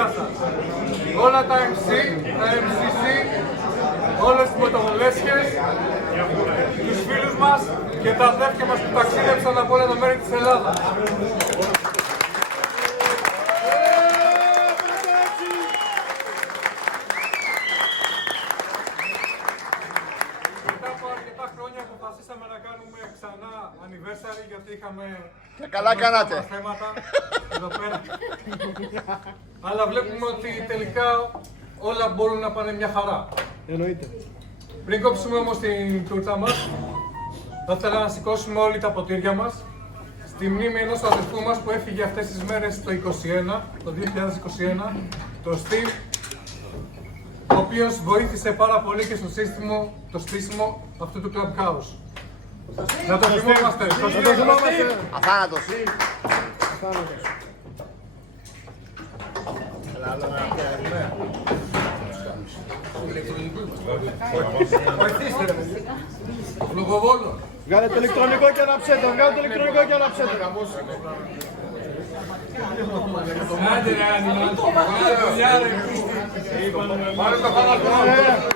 παρουσία σας. Όλα τα MC, τα MCC, όλες τις μοτοβολέσχες, τους φίλους μας και τα αδέρφια μας που ταξίδεψαν από όλα τα μέρη της Ελλάδας. Μετά από αρκετά χρόνια αποφασίσαμε να κάνουμε ξανά anniversary γιατί είχαμε καλά κάνατε θέματα εδώ πέρα. Αλλά βλέπουμε ότι τελικά όλα μπορούν να πάνε μια χαρά. Εννοείται. Πριν κόψουμε όμως την τούρτα μας, θα ήθελα να σηκώσουμε όλοι τα ποτήρια μας στη μνήμη ενός αδερφού μας που έφυγε αυτές τις μέρες το 2021, το Steve, ο οποίος βοήθησε πάρα πολύ και στο στήσιμο αυτού του Clubhouse. Να το θυμόμαστε. Αθάνατος. Λογοβόλο. Βγάλε το ηλεκτρονικό και αναψέτε. Βγάλε το ηλεκτρονικό και αναψέτε. Άντε ρε, άντε. Πάρε το χαλαρό.